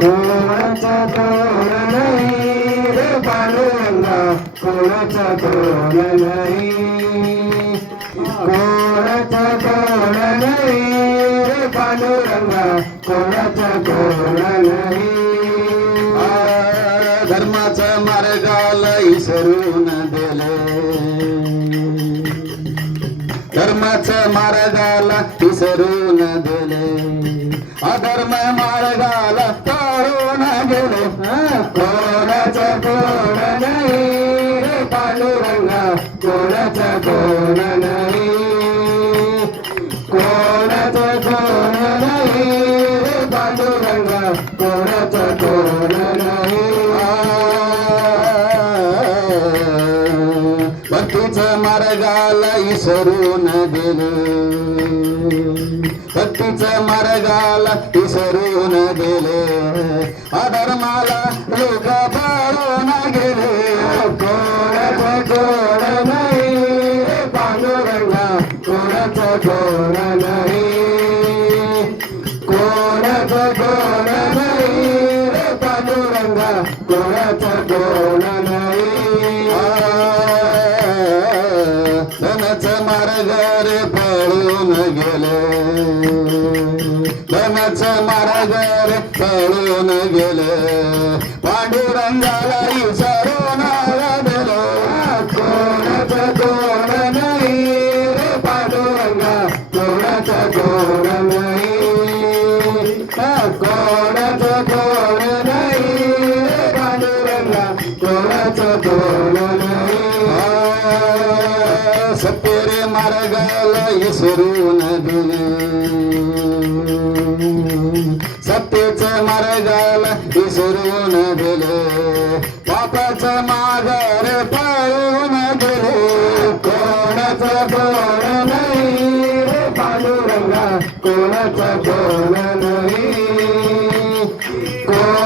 कोणाचा कोण नाही रे पांडुरंगा कोणाचा कोण नाही कोणाचा कोण नाही रे पांडुरंगा कोणाचा कोण नाही आ, धर्माच्या मार्गाला विसरून दिले. धर्माच्या मार्गाला विसरून दिले अधर्म मार्गाला तारून नाही रे नाही नाही मार्गाला विसरून गेलो भक्तीच्या मार्गाला विसरून गेले. अधर्माला लोक पाळून गेले. कोणाचं गोड नाही पांडुरंगा कोणाचा गोड नाही. कोणाचा गोड नाही पांडुरंगा कोणाचा गोड नाही. मार्गार पळून गेले. धनच मार्गार पळून गेले. पांडुरंगाला विचारून गेलो कोणाचा कोण नाही रे पांडुरंगा? कोणाचा कोण नाही? हा, कोण नाही रे पांडुरंगा? कोणाचा कोण नाही? सत्य मार्गाला विसरून दिले. सत्तेच्या मार्गाला इसरून दिले. पापाचं माघार पळून गेले कोणाचा कोण नाही रे पांडुरंगा. कोणाचा कोण नाही. कोण